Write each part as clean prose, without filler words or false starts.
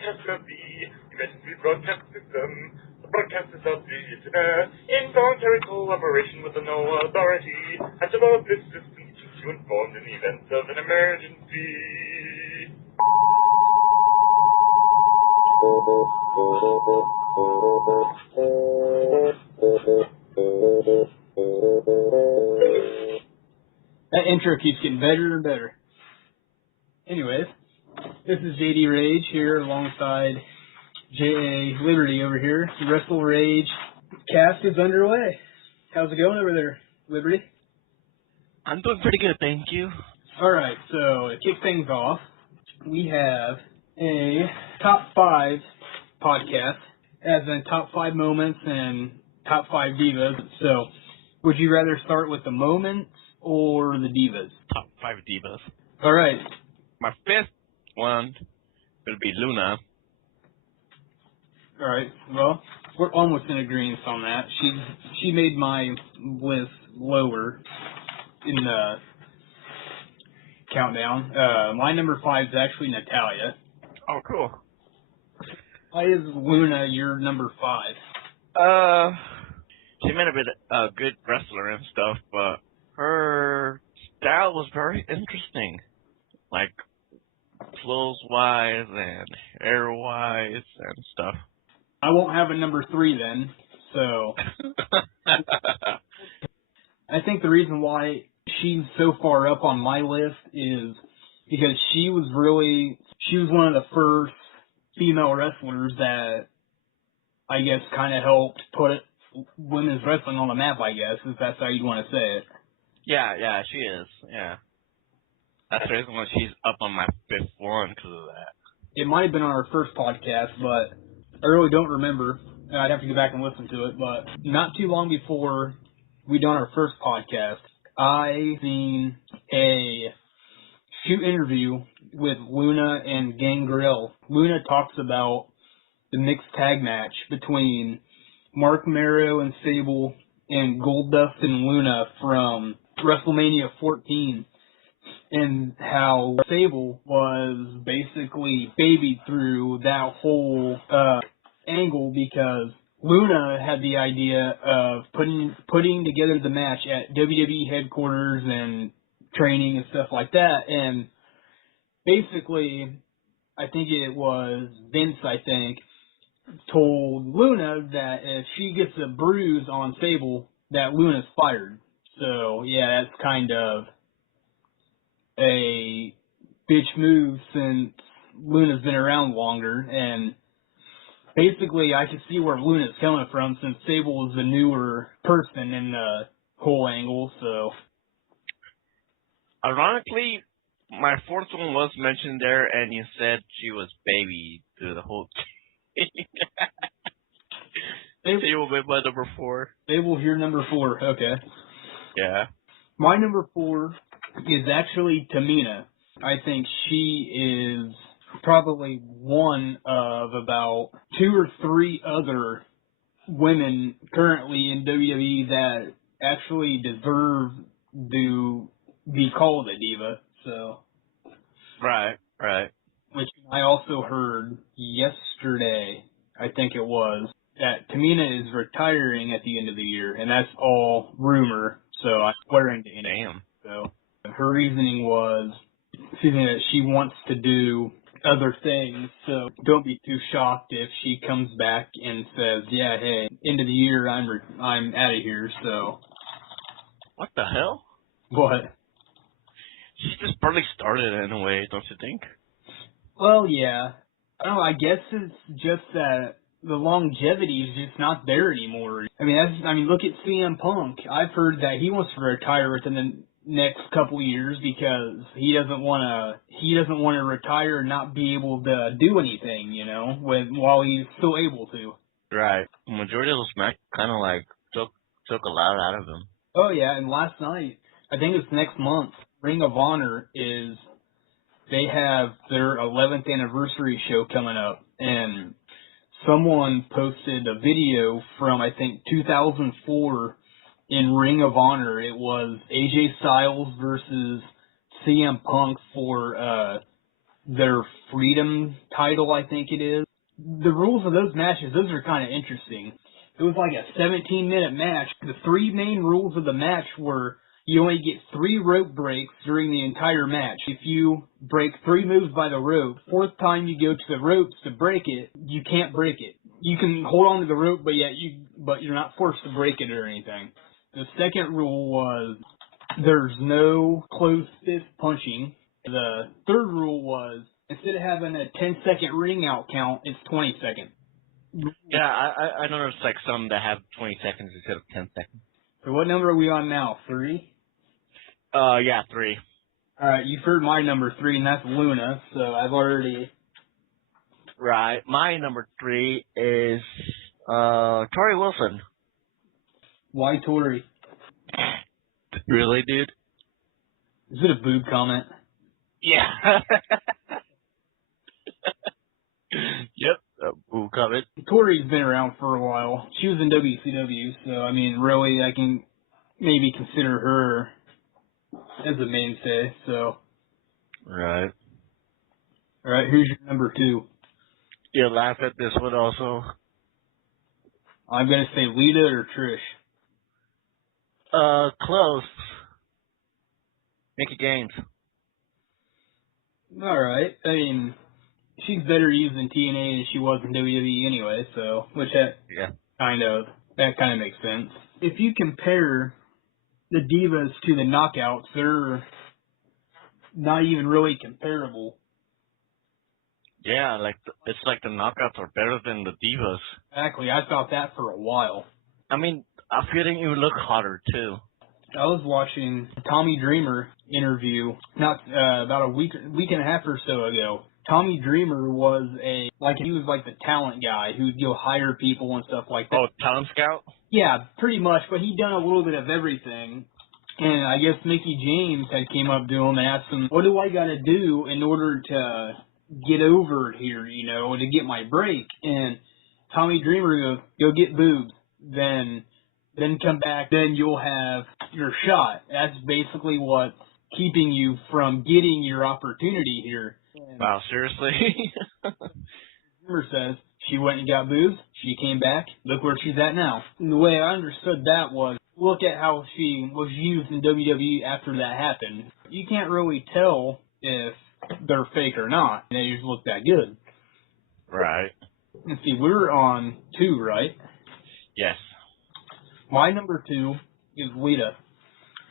broadcast of the emergency broadcast system. The broadcast is of the internet in voluntary cooperation with the NOAA Authority has developed this system to keep you informed in the event of an emergency. That intro keeps getting better and better. Anyways, this is JD Rage here alongside J.A. Liberty over here. WrestleRage Cast is underway. How's it going over there, Liberty? I'm doing pretty good, thank you. Alright, so to kick things off, we have a top 5 podcast, as in top 5 moments and top 5 divas. So, would you rather start with the moments or the divas? Top 5 divas. Alright. My 5th one will be Luna. Alright, well, we're almost in agreement on that. She made my list lower in the countdown. My number 5 is actually Natalia. Oh, cool. Why is Luna your number 5? She may have been a good wrestler and stuff, but her style was very interesting. Like, clothes-wise and hair-wise and stuff. I won't have a number 3 then, so... I think the reason why she's so far up on my list is because she was one of the first female wrestlers that, I guess, kind of helped put women's wrestling on the map, I guess, if that's how you'd want to say it. Yeah, she is, yeah. That's the reason why she's up on my 5th one, because of that. It might have been on our first podcast, but I really don't remember. I'd have to go back and listen to it, but not too long before we done our first podcast, I seen a shoot interview with Luna and Gangrel. Luna talks about the mixed tag match between Mark Mero and Sable and Goldust and Luna from WrestleMania 14, and how Sable was basically babied through that whole angle because Luna had the idea of putting together the match at WWE headquarters and training and stuff like that, and basically, I think it was Vince, told Luna that if she gets a bruise on Sable, that Luna's fired. So, yeah, that's kind of a bitch move since Luna's been around longer, and basically I can see where Luna's coming from since Sable is the newer person in the whole angle, so... Ironically, my 4th one was mentioned there, and you said she was baby through the whole thing. Sable made my number 4. Sable, your number 4, okay. Yeah. My number 4 is actually Tamina. I think she is probably one of about 2 or 3 other women currently in WWE that actually deserve to be called a diva, so. Right. Which I also heard yesterday, I think it was, that Tamina is retiring at the end of the year, and that's all rumor, so I'm swearing to anything. Damn. So her reasoning was that she wants to do other things, so don't be too shocked if she comes back and says, yeah, hey, end of the year, I'm out of here, so. What the hell? What? She's just barely started in a way, don't you think? Well, yeah. I don't know, I guess it's just that the longevity is just not there anymore. I mean, look at CM Punk. I've heard that he wants to retire within the next couple years because he doesn't want to retire and not be able to do anything, while he's still able to. Right. The majority of those matches kind of like took a lot out of him. Oh yeah, and last night, I think it's next month, Ring of Honor they have their 11th anniversary show coming up, and someone posted a video from, I think, 2004 in Ring of Honor. It was AJ Styles versus CM Punk for their Freedom title, I think it is. The rules of those matches, those are kind of interesting. It was like a 17-minute match. The three main rules of the match were you only get 3 rope breaks during the entire match. If you break 3 moves by the rope, fourth time you go to the ropes to break it, you can't break it. You can hold on to the rope, but you're not forced to break it or anything. The second rule was there's no closed fist punching. The third rule was instead of having a 10-second ring out count, it's 20 seconds. Yeah, I noticed like some that have 20 seconds instead of 10 seconds. So what number are we on now? 3? Yeah, 3. Alright, you've heard my number 3, and that's Luna, so I've already... Right. My number 3 is Tori Wilson. Why Tori? Really, dude? Is it a boob comment? Yeah. Yep. Boob comment. Tori's been around for a while. She was in WCW, so, I mean, really, I can maybe consider her as a mainstay, so... Right. Alright, here's your number 2. You'll laugh at this one also. I'm gonna say Lita or Trish. Close. Mickey James. Alright, I mean, she's better used in TNA than she was in WWE anyway, so, Yeah. that kind of makes sense. If you compare the Divas to the Knockouts, they're not even really comparable. Yeah, it's like the Knockouts are better than the Divas. Exactly, I thought that for a while. I mean, I feel like you look hotter too. I was watching a Tommy Dreamer interview about a week and a half or so ago. Tommy Dreamer he was like the talent guy who would go hire people and stuff like that. Oh, talent scout? Yeah, pretty much, but he'd done a little bit of everything. And I guess Mickey James had came up to him and asked him, what do I got to do in order to get over here, to get my break? And Tommy Dreamer goes, go get boobs, then come back, then you'll have your shot. That's basically what's keeping you from getting your opportunity here. Wow, seriously? Dreamer says, she went and got boobs, she came back, look where she's at now. And the way I understood that was, look at how she was used in WWE after that happened. You can't really tell if they're fake or not. They just look that good. Right. Let's see, we're on 2, right? Yes. My number 2 is Lita.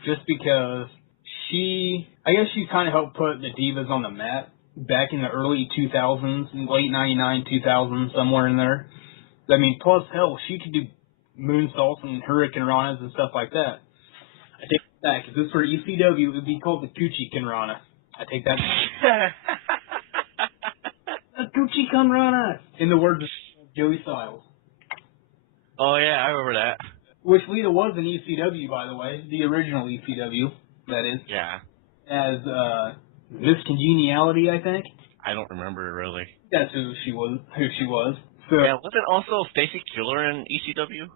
Just because I guess she kind of helped put the Divas on the map back in the early 2000s, late 99, 2000, somewhere in there. I mean, plus, hell, she could do moonsaults and hurricane ranas and stuff like that. I take that back. If this were ECW, it would be called the Coochie Rana. I take that back. The Coochie Rana! In the words of Joey Styles. Oh, yeah, I remember that. Which Lita was in ECW, by the way. The original ECW, that is. Yeah. As, Miss Congeniality, I think. I don't remember, really. That's who she was. So, Yeah, wasn't also Stacy Keibler in ECW?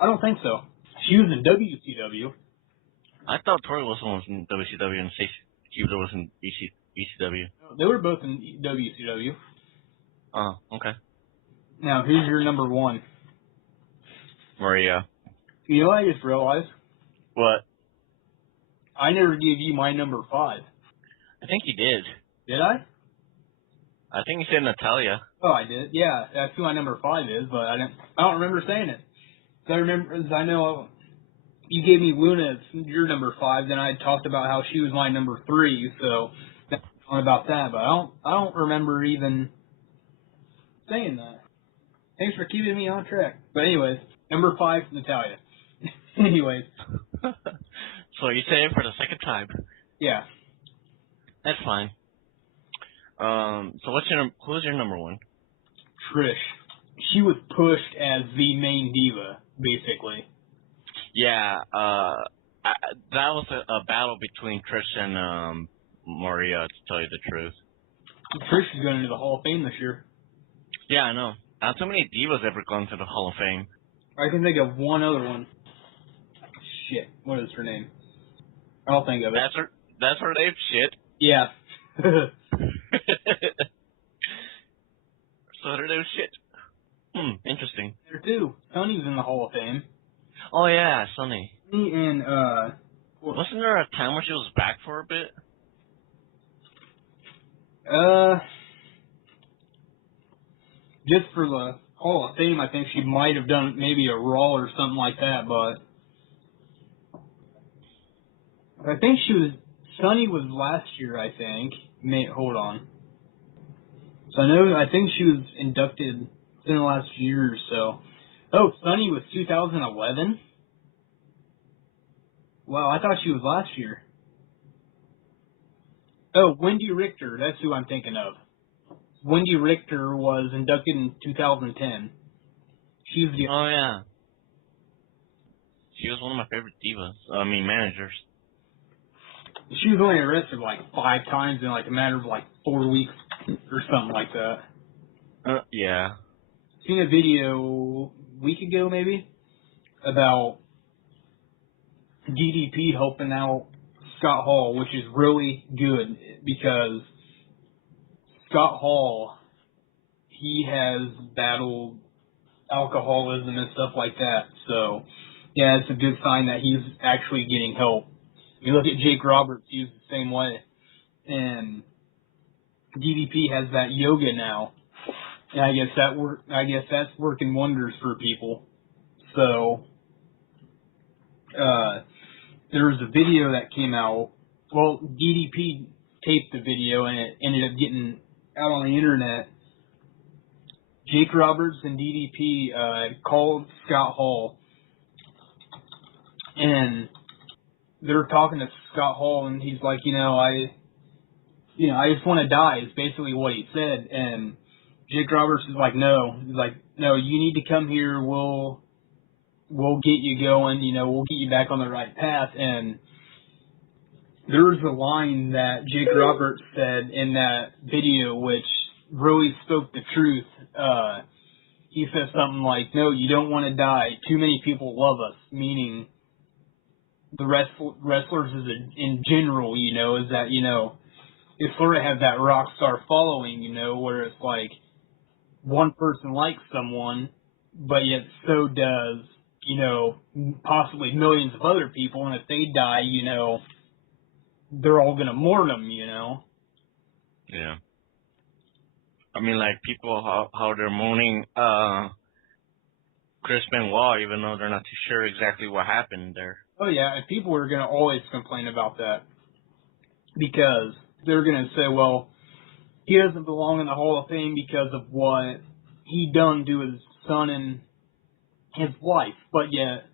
I don't think so. She was in WCW. I thought Tori Wilson was in WCW and Stacy Keibler was in ECW. They were both in WCW. Oh, okay. Now, here's your number 1. Maria. You know, I just realized What? I never gave you my number 5. I think you did. Did I? I think you said Natalia. Oh, I did. Yeah, that's who my number 5 is, but I don't remember saying it. So I know you gave me Luna as your number 5, then I talked about how she was my number 3, so that's about that, but I don't remember even saying that. Thanks for keeping me on track. But anyways, number 5, Natalia. Anyways. So you say it for the second time. Yeah. That's fine. So who's your number 1? Trish. She was pushed as the main diva, basically. Yeah, that was a battle between Trish and Maria, to tell you the truth. Trish is going into the Hall of Fame this year. Yeah, I know. Not too many divas ever gone to the Hall of Fame. I can think of one other one. Shit, what is her name? I'll think of it. That's her name? Shit. Yeah. So they're no shit. Interesting. There too. Sonny's in the Hall of Fame. Oh yeah, Sunny. Sonny and Wasn't there a time where she was back for a bit? Just for the Hall of Fame, I think she might have done maybe a Raw or something like that, but I think Sunny was last year, I think. Hold on. So I think she was inducted in the last year or so. Oh, Sunny was 2011? Wow, I thought she was last year. Oh, Wendy Richter, that's who I'm thinking of. Wendy Richter was inducted in 2010. She's the... Oh yeah. She was one of my favorite managers. She was only arrested like 5 times in like a matter of like 4 weeks or something like that. Yeah. Seen a video a week ago maybe about DDP helping out Scott Hall, which is really good because Scott Hall, he has battled alcoholism and stuff like that. So, yeah, it's a good sign that he's actually getting help. You look at Jake Roberts, he's the same way. And DDP has that yoga now. And I guess that's working wonders for people. So, there was a video that came out. Well, DDP taped the video and it ended up getting out on the internet. Jake Roberts and DDP called Scott Hall, and they're talking to Scott Hall, and he's like, I just want to die, is basically what he said. And Jake Roberts is like, no. He's like, no, you need to come here. We'll get you going. We'll get you back on the right path. And there was a line that Jake Roberts said in that video, which really spoke the truth. He said something like, no, you don't want to die. Too many people love us, meaning the wrestlers in general, is that, they sort of have that rock star following, where it's like one person likes someone, but yet so does, possibly millions of other people, and if they die, they're all going to mourn them, Yeah. I mean, like, people, how they're mourning Chris Benoit, even though they're not too sure exactly what happened there. Oh, yeah, and people are going to always complain about that because they're going to say, well, he doesn't belong in the Hall of Fame because of what he done to his son and his wife. But yet,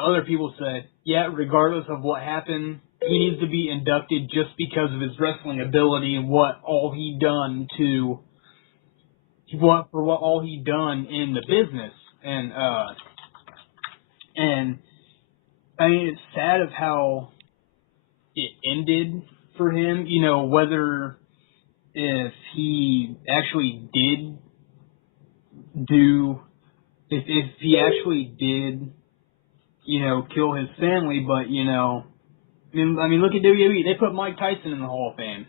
other people said, yeah, regardless of what happened, he needs to be inducted just because of his wrestling ability and what all he done in the business. And I mean, it's sad of how it ended for him, whether if he actually did if he actually did, kill his family, but, I mean, look at WWE. They put Mike Tyson in the Hall of Fame.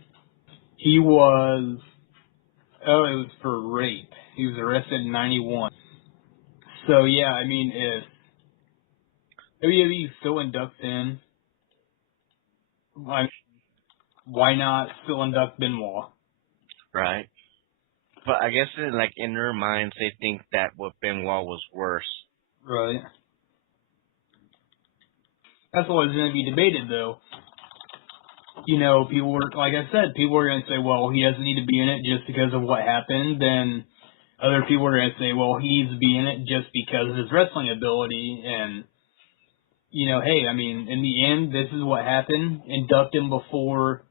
It was for rape. He was arrested in 91. So, yeah, I mean, if WWE still inducts him, why not still induct Benoit? Right. But I guess, in their minds, they think that what Benoit was worse. Right. That's always going to be debated, though. People were, like I said, people were going to say, well, he doesn't need to be in it just because of what happened. Then other people were going to say, well, he needs to be in it just because of his wrestling ability. And, hey, I mean, in the end, this is what happened. Induct him before,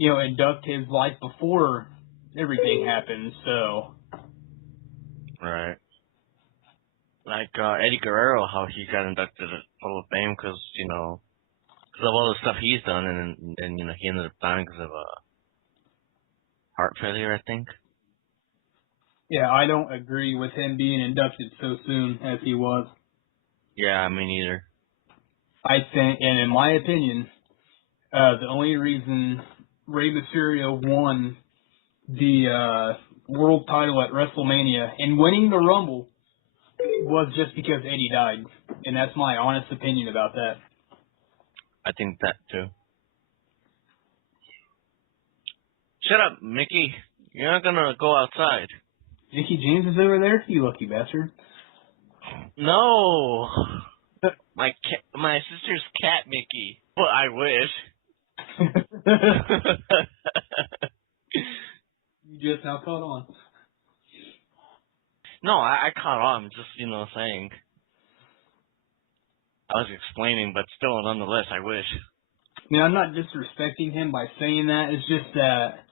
induct his life before everything happened, so. Right. Like Eddie Guerrero, how he got inducted to the Hall of Fame because of all the stuff he's done, and he ended up dying because of heart failure, I think. Yeah, I don't agree with him being inducted so soon as he was. Yeah, me neither. I think, and in my opinion, the only reason Rey Mysterio won the world title at WrestleMania, and winning the Rumble was just because Eddie died. And that's my honest opinion about that. I think that too. Shut up, Mickey. You're not gonna go outside. Mickey James is over there? You lucky bastard. No. My sister's cat, Mickey. Well, I wish. You just now caught on. No, I caught on. Just, saying. I was explaining, but still, nonetheless, I wish. I mean, I'm not disrespecting him by saying that. It's just that,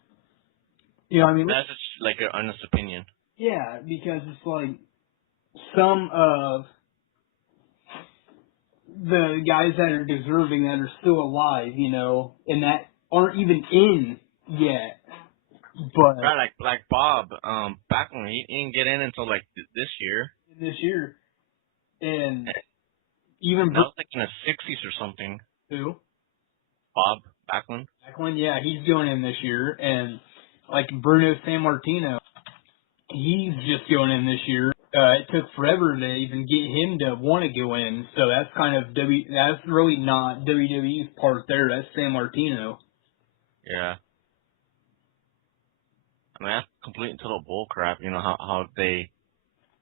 That's just like an honest opinion. Yeah, because it's like some of the guys that are deserving that are still alive, and that aren't even in yet. But Right, like Bob, back when he didn't get in until like this year. And even that was like in the 60s or something. Who? Bob Backlund. Backlund, yeah, he's going in this year, and like Bruno Sammartino, he's just going in this year. It took forever to even get him to want to go in, so that's kind of that's really not WWE's part there. That's Sammartino. Yeah. I mean, that's complete and total bullcrap. How they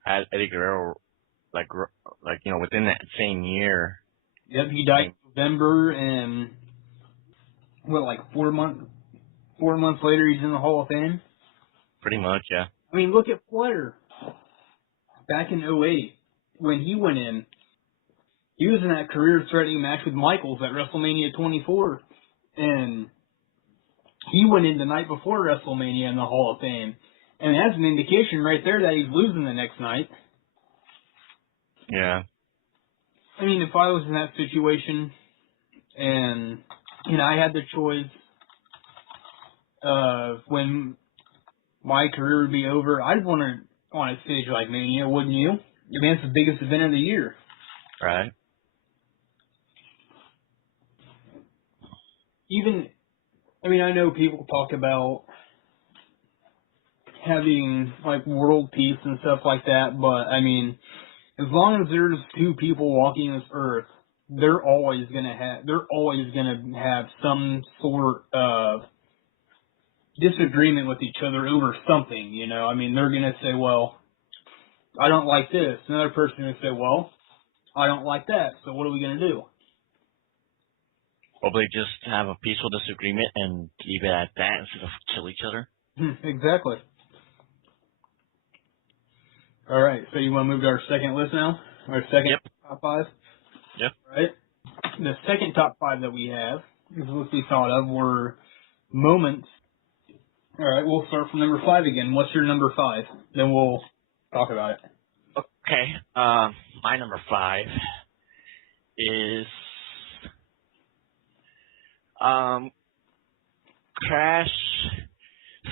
had Eddie Guerrero like within that same year. Yep, he died in November, and like 4 months later, he's in the Hall of Fame. Pretty much, yeah. I mean, look at Flair. Back in 2008, when he went in, he was in that career-threatening match with Michaels at WrestleMania 24, and he went in the night before WrestleMania in the Hall of Fame. And that's an indication right there that he's losing the next night. Yeah. I mean, if I was in that situation and, I had the choice of when my career would be over, I'd want to on a stage like Mania, wouldn't you? I mean, it's the biggest event of the year. Right. I know people talk about having, like, world peace and stuff like that, but, I mean, as long as there's two people walking this earth, they're always gonna have some sort of disagreement with each other over something, I mean, they're gonna say, well, I don't like this. Another person gonna say, well, I don't like that, so what are we gonna do? Probably just have a peaceful disagreement and leave it at that instead of kill each other. Exactly. All right, so you want to move to our second list now? Our second top five? Yep. All right. The second top five that we have, is what we thought of, were moments. All right, we'll start from number 5 again. What's your number 5? Then we'll talk about it. Okay. My number 5 is Crash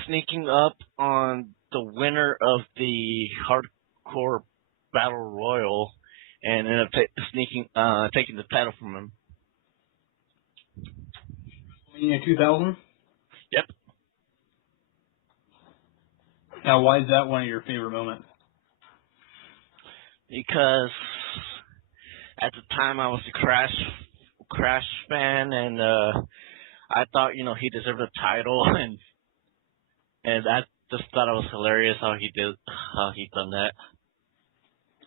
sneaking up on the winner of the Hardcore Battle Royal and ended up taking the title from him. WrestleMania 2000? Yep. Now, why is that one of your favorite moments? Because at the time I was a Crash fan, and I thought he deserved a title, and I just thought it was hilarious how he done that.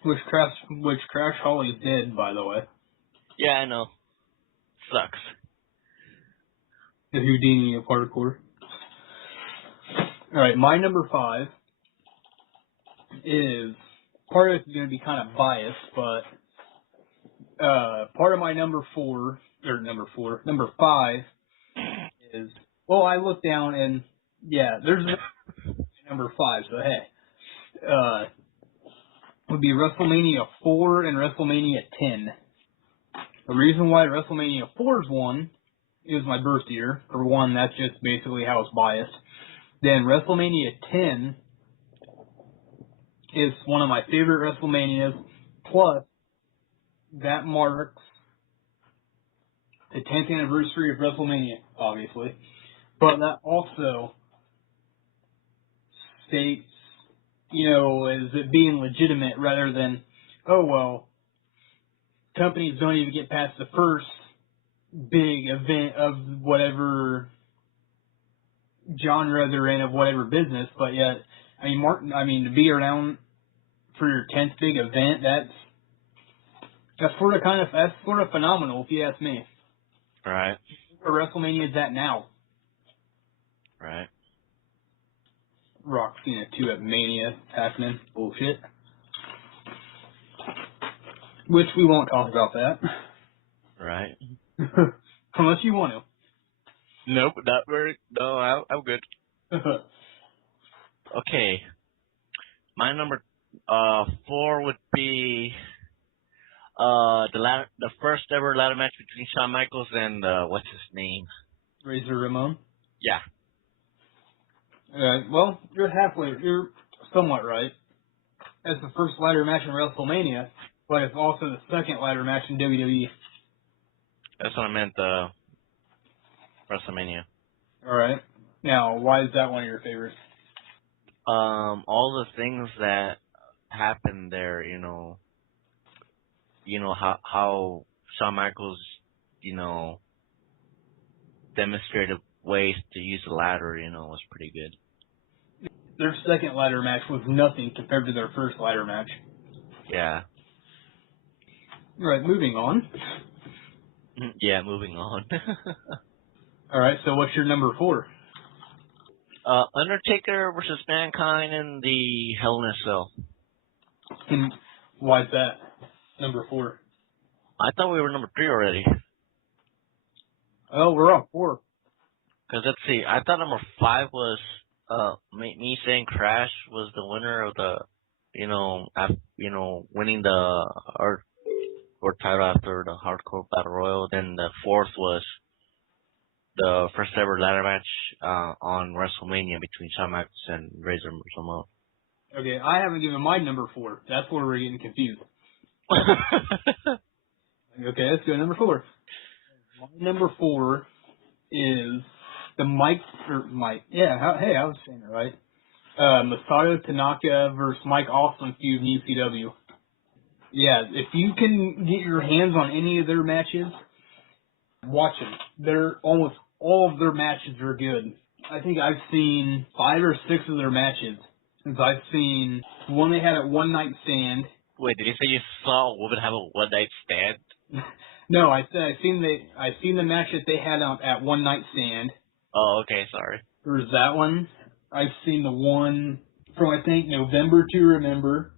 Which Crash Holly's dead, by the way. Yeah, I know. Sucks. The Houdini of hardcore. All right, my number 5 is, part of it's going to be kind of biased, but part of my number 5 is, well, I looked down and, yeah, there's number 5, so hey. Would be WrestleMania 4 and WrestleMania 10. The reason why WrestleMania 4 is one is my birth year. For one, that's just basically how it's biased. Then WrestleMania 10 is one of my favorite WrestleManias. Plus, that marks the 10th anniversary of WrestleMania, obviously. But that also states, as it being legitimate rather than, oh, well, companies don't even get past the first big event of whatever genre they're in of whatever business, but yet, to be around for your 10th big event, that's sort of phenomenal if you ask me. Right. Where WrestleMania is at now. Right. Rock Cena 2 at Mania happening. Bullshit. Which we won't talk about that. Right. Unless you want Nope, not very. No, I'm good. to. Okay. My number 4 would be the first ever ladder match between Shawn Michaels and what's his name? Razor Ramon? Yeah. Well, you're somewhat right. It's the first ladder match in WrestleMania, but it's also the second ladder match in WWE. That's what I meant, WrestleMania. Alright. Now, why is that one of your favorites? All the things that happened there, how Shawn Michaels, demonstrated ways to use the ladder, was pretty good. Their second ladder match was nothing compared to their first ladder match. Yeah. Alright, moving on. Yeah, moving on. Alright, so what's your number 4? Undertaker versus Mankind in the Hell in a Cell. And why is that number 4? I thought we were number 3 already. Oh, we're on 4. Because let's see, I thought number 5 was me saying Crash was the winner of the, winning the hardcore title after the hardcore battle royal. Then the 4th was the first ever ladder match on WrestleMania between Shawn Michaels and Razor Ramon. Okay, I haven't given my number 4. That's where we're getting confused. Okay, let's go number 4. My number 4 is the Mike. Yeah, I was saying it right. Masato Tanaka versus Mike Awesome feud in ECW. Yeah, if you can get your hands on any of their matches, watch them. Almost all of their matches are good. I think I've seen 5 or 6 of their matches. Since I've seen one they had at One Night Stand. Wait, did you say you saw a woman have a one-night stand? No, I said I've seen the match that they had at One Night Stand. Oh, okay, sorry. There's that one. I've seen the one from, I think, November to Remember.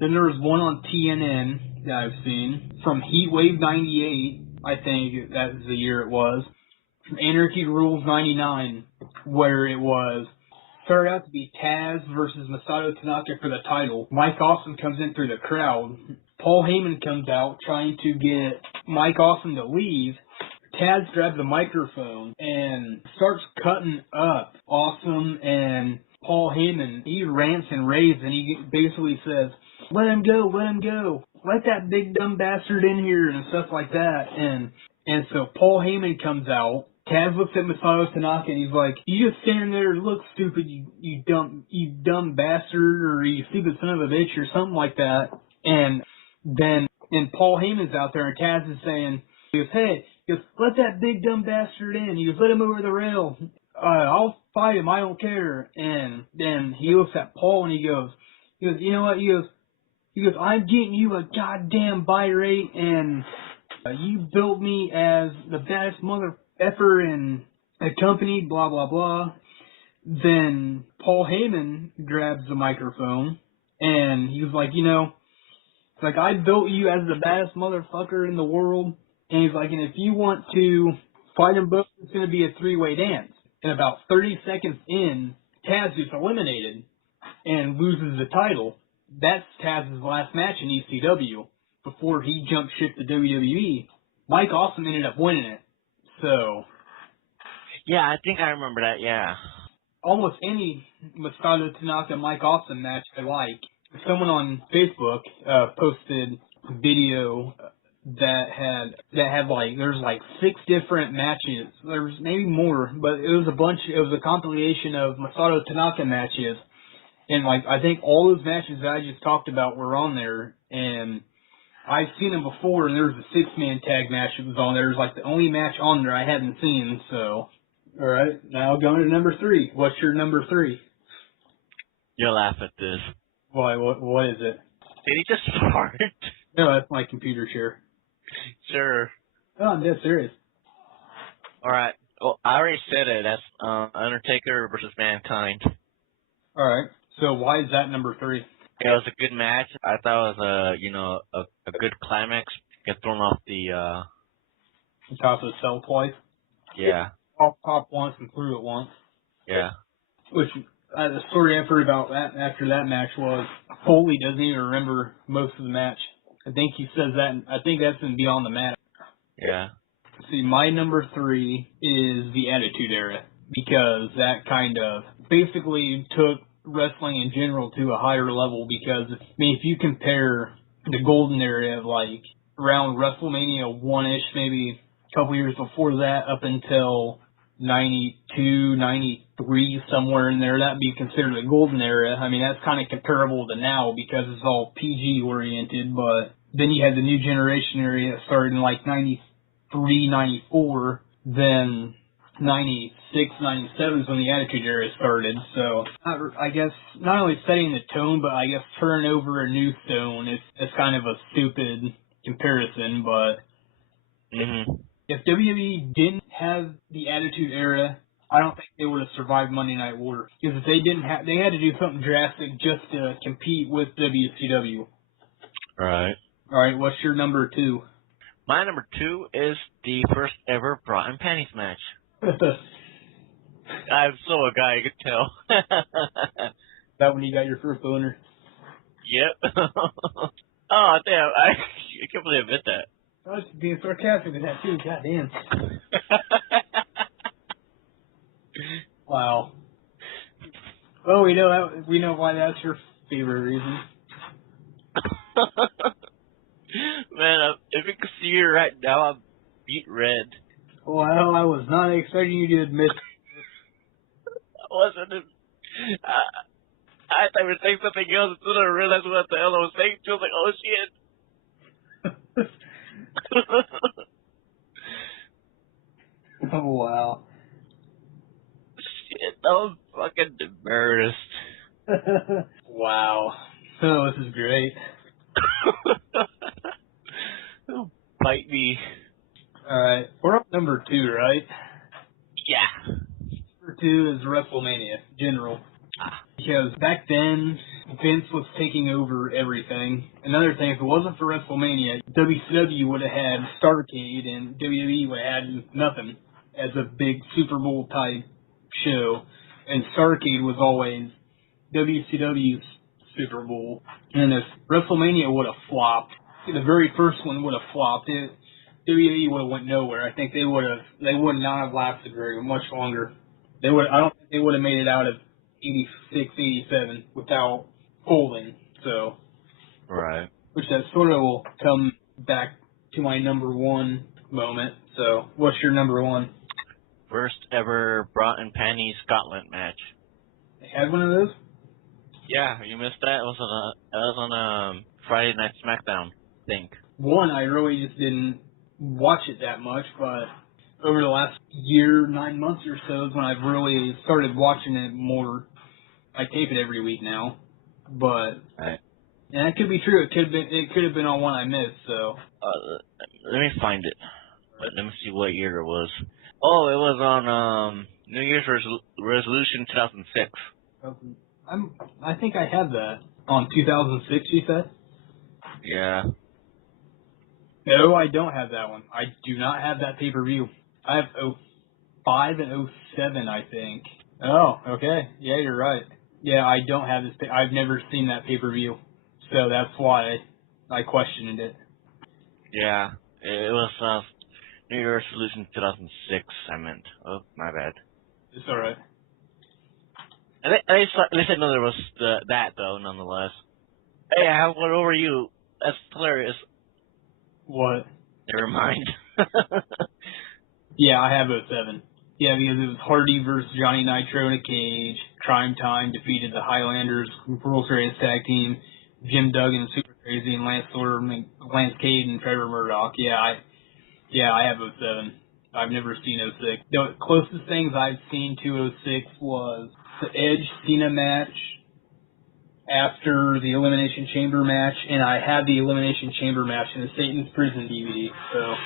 Then there was one on TNN that I've seen. From Heatwave 98, I think that was the year it was. From Anarchy Rules 99, where it started out to be Taz versus Masato Tanaka for the title. Mike Awesome comes in through the crowd. Paul Heyman comes out trying to get Mike Awesome to leave. Taz grabs the microphone and starts cutting up Awesome and Paul Heyman. He rants and raves and he basically says, let him go, let that big dumb bastard in here and stuff like that. And so Paul Heyman comes out. Taz looks at Masato Tanaka and he's like, you just stand there and look stupid, you dumb bastard, or you stupid son of a bitch, or something like that. And Paul Heyman's out there and Taz is saying, he goes, let that big dumb bastard in. He goes, let him over the rail. I'll fight him, I don't care. And then he looks at Paul and he goes, you know what? He goes, I'm getting you a goddamn buy rate, and you built me as the baddest mother effer in a company, blah, blah, blah. Then Paul Heyman grabs the microphone, and he was like, it's like, I built you as the baddest motherfucker in the world, and he's like, and if you want to fight them both, it's going to be a 3-way dance. And about 30 seconds in, Taz gets eliminated and loses the title. That's Taz's last match in ECW before he jumped ship to WWE. Mike Awesome ended up winning it. So, yeah, I think I remember that, yeah. Almost any Masato Tanaka Mike Awesome match I like. Someone on Facebook posted video that had like there's like 6 different matches. There's maybe more, but it was a bunch. It was a compilation of Masato Tanaka matches, and like I think all those matches that I just talked about were on there. And I've seen them before, and there was a 6-man tag match that was on there. It was like the only match on there I hadn't seen. So, all right, now going to number 3. What's your number 3? You'll laugh at this. Why? What is it? Did he just fart? No, that's my computer chair. Sure. Oh, I'm dead serious. Alright. Well, I already said it. That's Undertaker versus Mankind. All right. So why is that number 3? It was a good match. I thought it was a good climax. Get thrown off the Top of the cell twice. yeah. Pop once and threw it once. Yeah. Which the story I've heard about that after that match was Foley doesn't even remember most of the match. I think he says that. I think that's in Beyond the Mat. Yeah. See, my number 3 is the Attitude Era, because that kind of basically took wrestling in general to a higher level. Because I mean, if you compare the Golden Era, like around WrestleMania 1-ish, maybe a couple years before that, up until 92, 93, somewhere in there, that'd be considered a golden era. I mean, that's kind of comparable to now because it's all PG oriented, but then you had the new generation era that started in like 93, 94, then 96, 97 is when the Attitude Era started. So I guess not only setting the tone, but I guess turning over a new stone. It's kind of a stupid comparison, but if WWE didn't have the Attitude Era, I don't think they would have survived Monday Night War. Because if they didn't have, they had to do something drastic just to compete with WCW. Right. All right, what's your number 2? My number 2 is the first ever bra and panties match. I'm so a guy, you could tell. That when you got your first boner? Yep. Oh, damn. I can't believe I admit that. I was being sarcastic with that too. God damn. Wow. Well, we know why that's your favorite reason. Man, if you could see me right now, I'm beat red. Well, I was not expecting you to admit. I wasn't. I thought you were saying something else, and then I realized what the hell I was saying. I was like, oh shit. Oh, wow. Shit, I'm fucking embarrassed. Wow. Oh, this is great. Bite me. Alright, we're up number 2, right? Yeah. Number 2 is WrestleMania, general. Because back then, Vince was taking over everything. Another thing, if it wasn't for WrestleMania, WCW would have had Starrcade and WWE would have had nothing as a big Super Bowl type show. And Starrcade was always WCW's Super Bowl. And if WrestleMania would have flopped, the very first one would have flopped, WWE would have went nowhere. I think they would not have lasted very much longer. I don't think they would have made it out of 86, 87 without folding. So, Right. which that sort of will come back to my number 1 moment. So, what's your number 1? First ever bra and panties Scotland match. They had one of those? Yeah, you missed that? It was on Friday Night SmackDown, I think. One, I really just didn't watch it that much, but over the last year, 9 months or so is when I've really started watching it more. I tape it every week now, but Right. and that could be true. It could have been on one I missed. So Let me find it. Let me see what year it was. Oh, it was on New Year's Resolution 2006. I think I have that on 2006. You said? Yeah. No, I don't have that one. I do not have that pay-per-view. I have 05 and 07, I think. Oh, okay. Yeah, you're right. Yeah, I don't have this. I've never seen that pay-per-view, so that's why I questioned it. Yeah. It was New Year's Resolution 2006, I meant. Oh, my bad. It's alright. At least I know there was that, though, nonetheless. Hey, I have one over you. That's hilarious. What? Never mind. Yeah, I have 07. Yeah, because it was Hardy versus Johnny Nitro in a cage. Crime Time defeated the Highlanders, World's Greatest Tag Team. Jim Duggan, Super Crazy, and Lance Cade, and Trevor Murdoch. Yeah, I have 07. I've never seen 06. The closest things I've seen to 06 was the Edge Cena match after the Elimination Chamber match, and I had the Elimination Chamber match in the Satan's Prison DVD. So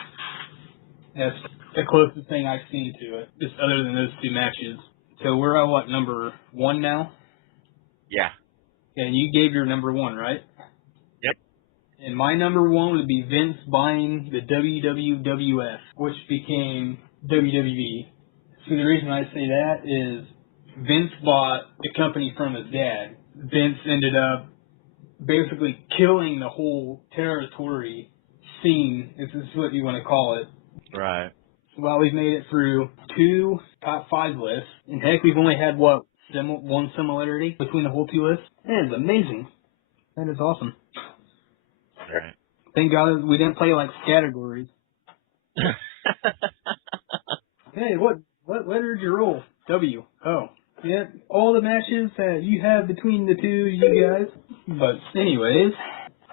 that's the closest thing I've seen to it, just other than those two matches. So we're at what, number 1 now? Yeah. And you gave your number 1, right? Yep. And my number 1 would be Vince buying the WWF, which became WWE. So the reason I say that is Vince bought the company from his dad. Vince ended up basically killing the whole territory scene, if this is what you want to call it. Right. Well, we've made it through 2 top 5 lists, and heck, we've only had, what, one similarity between the whole 2 lists? That is amazing. That is awesome. Right. Thank God we didn't play, like, categories. Hey, what letter did you roll? W. Oh. Yeah, all the matches that you have between the two, you guys. But anyways,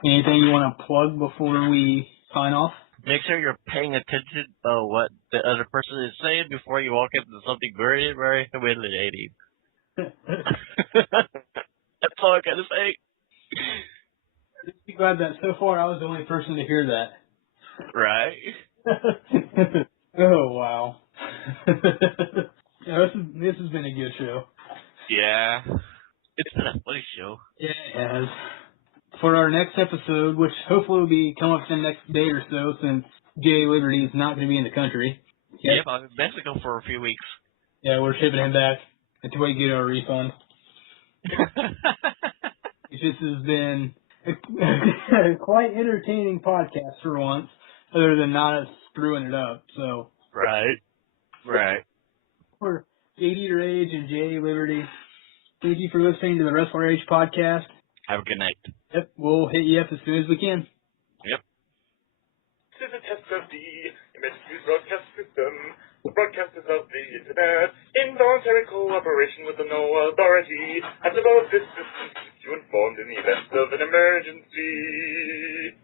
anything you want to plug before we sign off? Make sure you're paying attention to what the other person is saying before you walk into something very humiliating. That's all I gotta say. Just be glad that so far I was the only person to hear that. Right? Oh, wow. Yeah, this has been a good show. Yeah. It's been a funny show. Yeah, it has. For our next episode, which hopefully will be come up in the next day or so, since Jay Liberty is not going to be in the country. Yep, I'm in Mexico for a few weeks. Yeah, we're shipping him back until we get our refund. This has been a quite entertaining podcast for once, other than not us screwing it up. So, Right. for JD Rage and Jay Liberty, thank you for listening to the WrestleRage podcast. Have a good night. Yep, we'll hit you up as soon as we can. Yep. This is a test of the emergency broadcast system. The broadcast is of the Internet in voluntary cooperation with the NOAA Authority has developed this system to keep you informed in the event of an emergency.